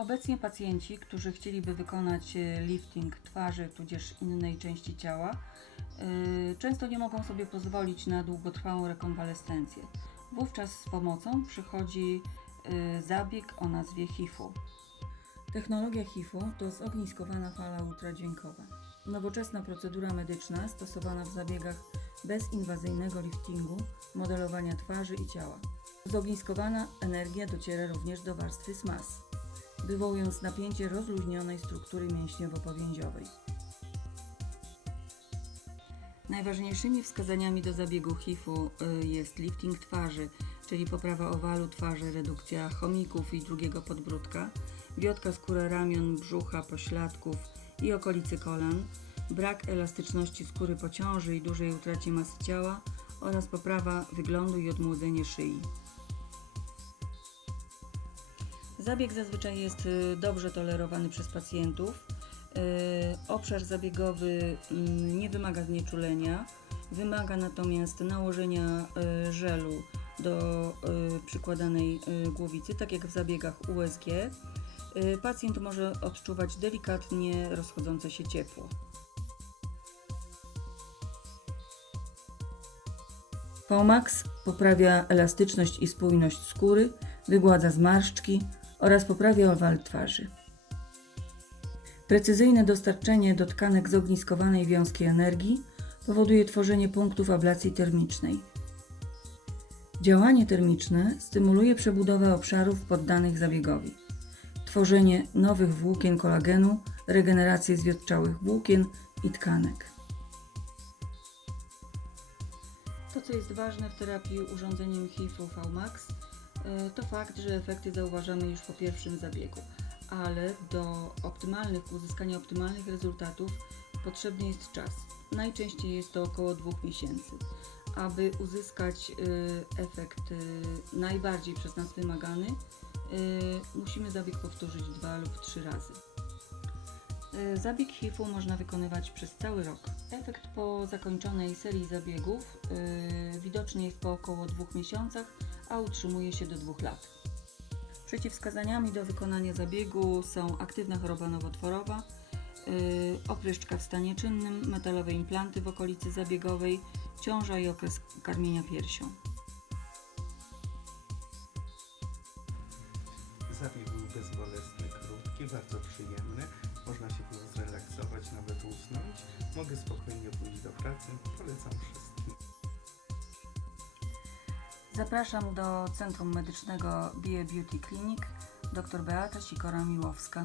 Obecnie pacjenci, którzy chcieliby wykonać e, lifting twarzy tudzież innej części ciała, e, często nie mogą sobie pozwolić na długotrwałą rekonwalescencję. Wówczas z pomocą przychodzi e, zabieg o nazwie HIFU. Technologia HIFU to zogniskowana fala ultradźwiękowa. Nowoczesna procedura medyczna stosowana w zabiegach bezinwazyjnego liftingu, modelowania twarzy i ciała. Zogniskowana energia dociera również do warstwy SMAS, wywołując napięcie rozluźnionej struktury mięśniowo-powięziowej. Najważniejszymi wskazaniami do zabiegu HIFU y, jest lifting twarzy, czyli poprawa owalu twarzy, redukcja chomików i drugiego podbródka, biotka skóry ramion, brzucha, pośladków i okolicy kolan, brak elastyczności skóry po ciąży i dużej utracie masy ciała oraz poprawa wyglądu i odmłodzenie szyi. Zabieg zazwyczaj jest y, dobrze tolerowany przez pacjentów. Y, Obszar zabiegowy mm, nie wymaga znieczulenia, wymaga natomiast nałożenia y, żelu do przykładanej głowicy, tak jak w zabiegach USG. Pacjent może odczuwać delikatnie rozchodzące się ciepło. Pomax poprawia elastyczność i spójność skóry, wygładza zmarszczki oraz poprawia owal twarzy. Precyzyjne dostarczenie do tkanek zogniskowanej wiązki energii powoduje tworzenie punktów ablacji termicznej. Działanie termiczne stymuluje przebudowę obszarów poddanych zabiegowi, tworzenie nowych włókien kolagenu, regenerację zwiotczałych włókien i tkanek. To, co jest ważne w terapii urządzeniem HIFU VMAX, y, to fakt, że efekty zauważamy już po pierwszym zabiegu, ale do optymalnych, uzyskania optymalnych rezultatów potrzebny jest czas. Najczęściej jest to około dwóch miesięcy. Aby uzyskać y, efekt y, najbardziej przez nas wymagany, musimy zabieg powtórzyć dwa lub trzy razy. Zabieg HIFU można wykonywać przez cały rok. Efekt po zakończonej serii zabiegów widoczny jest po około dwóch miesiącach, a utrzymuje się do dwóch lat. Przeciwwskazaniami do wykonania zabiegu są aktywna choroba nowotworowa, y, opryszczka w stanie czynnym, metalowe implanty w okolicy zabiegowej, ciąża i okres karmienia piersią. Zabieg był bezbolesny, krótki, bardzo przyjemny. Można się było zrelaksować, nawet usnąć. Mogę spokojnie pójść do pracy. Polecam wszystkim. Zapraszam do Centrum Medycznego Bie Beauty Clinic dr Beata Sikora-Miłowska.